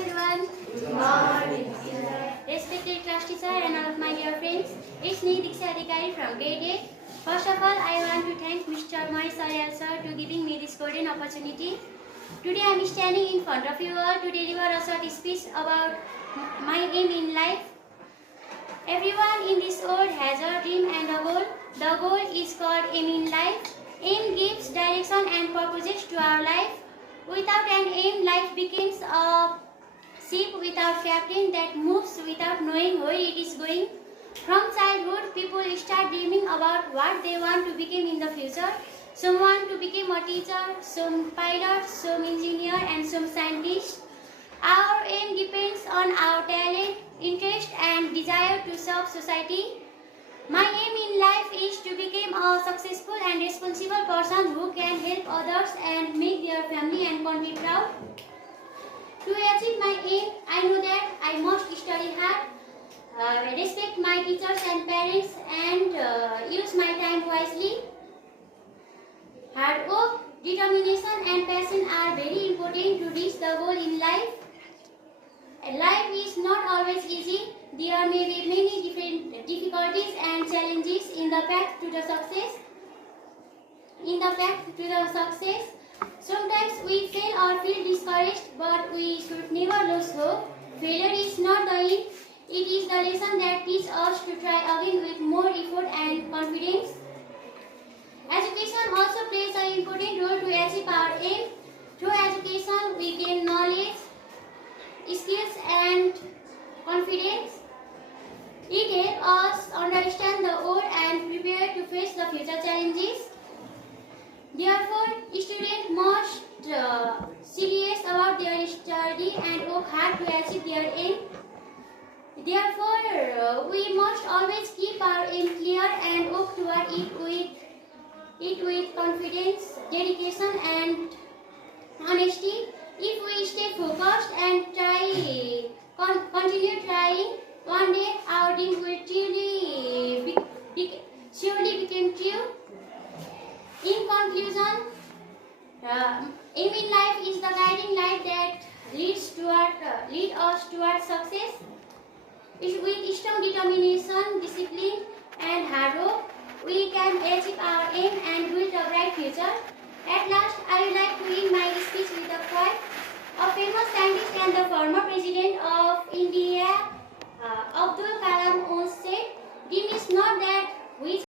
everyone. Good morning. Respected class teacher and all of my dear friends, it's me Diksha Adhikari from grade 8. First of all, I want to thank Mr. Mahesh Aryal sir to giving me this golden opportunity. Today I am standing in front of you all to deliver a short speech about my aim in life. Everyone in this world has a dream and a goal. The goal is called aim in life. Aim gives direction and purposes to our life. Without an aim, life becomes a ship without captain that moves without knowing where it is going. From childhood, people start dreaming about what they want to become in the future. Some want to become a teacher, some pilot, some engineer, and some scientist. Our aim depends on our talent, interest, and desire to serve society. My aim in life is to become a successful and responsible person who can help others and make their family and country proud. To achieve my aim, I know that I must study hard, respect my teachers and parents, and use my time wisely. Hard work, determination, and passion are very important to reach the goal in life. Life is not always easy. There may be many different difficulties and challenges in the path to the success. Sometimes we fail or feel discouraged, but we should never lose hope. Failure is not the end. It is the lesson that teaches us to try again with more effort and confidence. Education also plays an important role to achieve our aim. Through education, we gain knowledge, skills, and confidence. It helps us understand the world and prepare to face the future challenges. Therefore, students must serious about their study and work hard to achieve their aim. Therefore, we must always keep our aim clear and work toward it with confidence, dedication, and honesty. If we stay focused and continue trying, one day our dream will surely become true. In conclusion, aim in life is the guiding light that leads us toward success. With strong determination, discipline, and hard work, we can achieve our aim and build a bright future. At last, I would like to end my speech with a quote. A famous scientist and the former president of India, Abdul Kalam, once said, "Dream is not that which